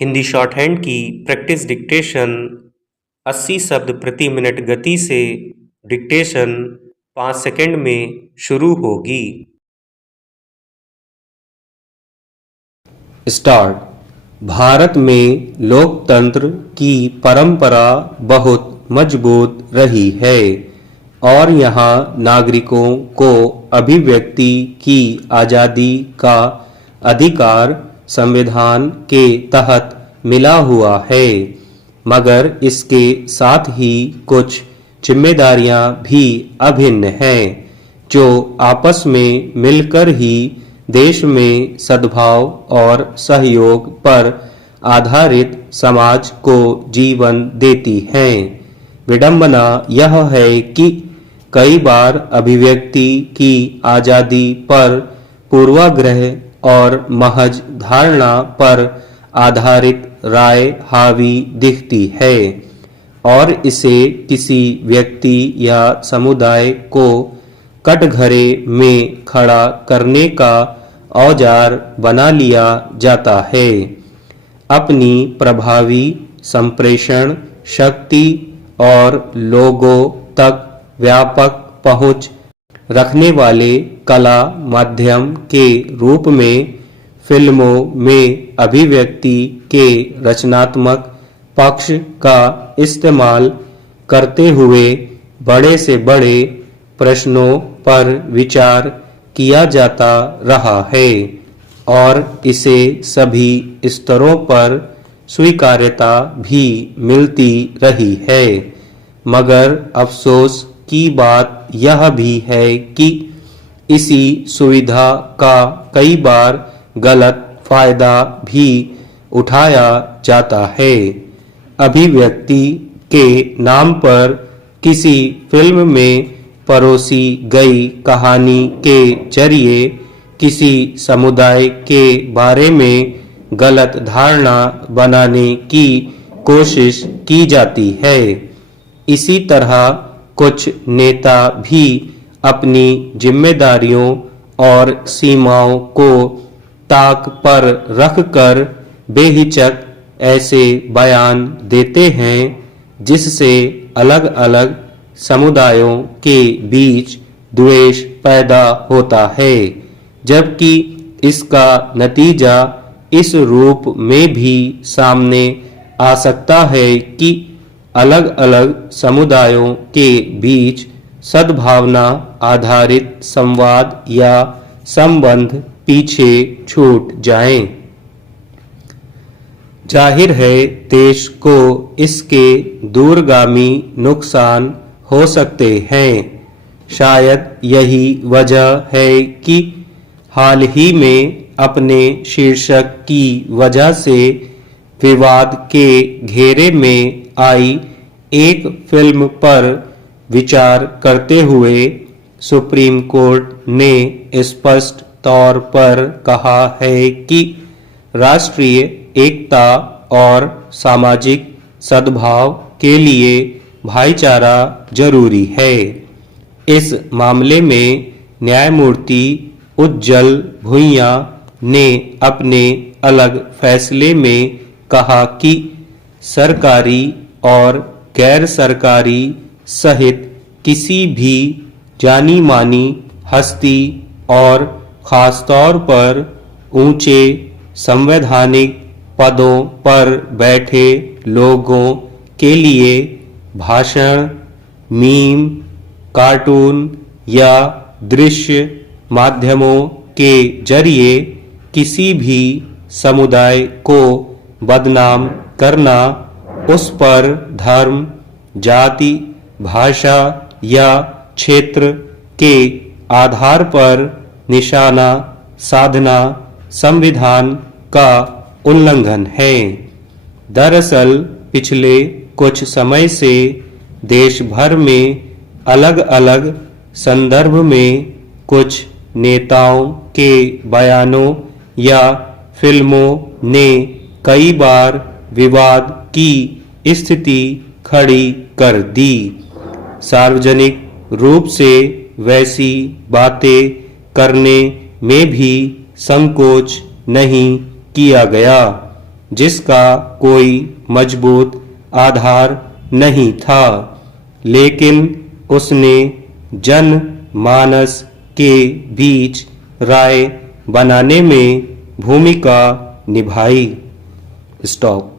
Hindi short hand की practice dictation 80 शब्द प्रति मिनट गति से डिक्टेशन 5 सेकंड में शुरू होगी। स्टार्ट। भारत में लोकतंत्र की परंपरा बहुत मजबूत रही है और यहाँ नागरिकों को अभिव्यक्ति की आज़ादी का अधिकार संविधान के तहत मिला हुआ है, मगर इसके साथ ही कुछ जिम्मेदारियां भी अभिन्न हैं जो आपस में मिलकर ही देश में सद्भाव और सहयोग पर आधारित समाज को जीवन देती हैं। विडंबना यह है कि कई बार अभिव्यक्ति की आज़ादी पर पूर्वाग्रह और महज धारणा पर आधारित राय हावी दिखती है और इसे किसी व्यक्ति या समुदाय को कटघरे में खड़ा करने का औजार बना लिया जाता है। अपनी प्रभावी संप्रेषण शक्ति और लोगों तक व्यापक पहुंच रखने वाले कला माध्यम के रूप में फिल्मों में अभिव्यक्ति के रचनात्मक पक्ष का इस्तेमाल करते हुए बड़े से बड़े प्रश्नों पर विचार किया जाता रहा है और इसे सभी स्तरों पर स्वीकार्यता भी मिलती रही है। मगर अफसोस की बात यह भी है कि इसी सुविधा का कई बार गलत फायदा भी उठाया जाता है। अभिव्यक्ति के नाम पर किसी फिल्म में परोसी गई कहानी के जरिए किसी समुदाय के बारे में गलत धारणा बनाने की कोशिश की जाती है। इसी तरह कुछ नेता भी अपनी जिम्मेदारियों और सीमाओं को ताक पर रखकर बेहिचक ऐसे बयान देते हैं जिससे अलग अलग समुदायों के बीच द्वेष पैदा होता है, जबकि इसका नतीजा इस रूप में भी सामने आ सकता है कि अलग अलग समुदायों के बीच सद्भावना आधारित संवाद या संबंध पीछे छूट जाएं। जाहिर है देश को इसके दूरगामी नुकसान हो सकते हैं। शायद यही वजह है कि हाल ही में अपने शीर्षक की वजह से विवाद के घेरे में आई एक फिल्म पर विचार करते हुए सुप्रीम कोर्ट ने स्पष्ट तौर पर कहा है कि राष्ट्रीय एकता और सामाजिक सद्भाव के लिए भाईचारा जरूरी है। इस मामले में न्यायमूर्ति उज्जल भुइयां ने अपने अलग फैसले में कहा कि सरकारी और गैर सरकारी सहित किसी भी जानी मानी हस्ती और खासतौर पर ऊंचे संवैधानिक पदों पर बैठे लोगों के लिए भाषण, मीम, कार्टून या दृश्य माध्यमों के जरिए किसी भी समुदाय को बदनाम करना, उस पर धर्म, जाति, भाषा या क्षेत्र के आधार पर निशाना साधना संविधान का उल्लंघन है। दरअसल पिछले कुछ समय से देश भर में अलग अलग संदर्भ में कुछ नेताओं के बयानों या फिल्मों ने कई बार विवाद की स्थिति खड़ी कर दी। सार्वजनिक रूप से वैसी बातें करने में भी संकोच नहीं किया गया। जिसका कोई मजबूत आधार नहीं था, लेकिन उसने जनमानस के बीच राय बनाने में भूमिका निभाई। स्टॉप।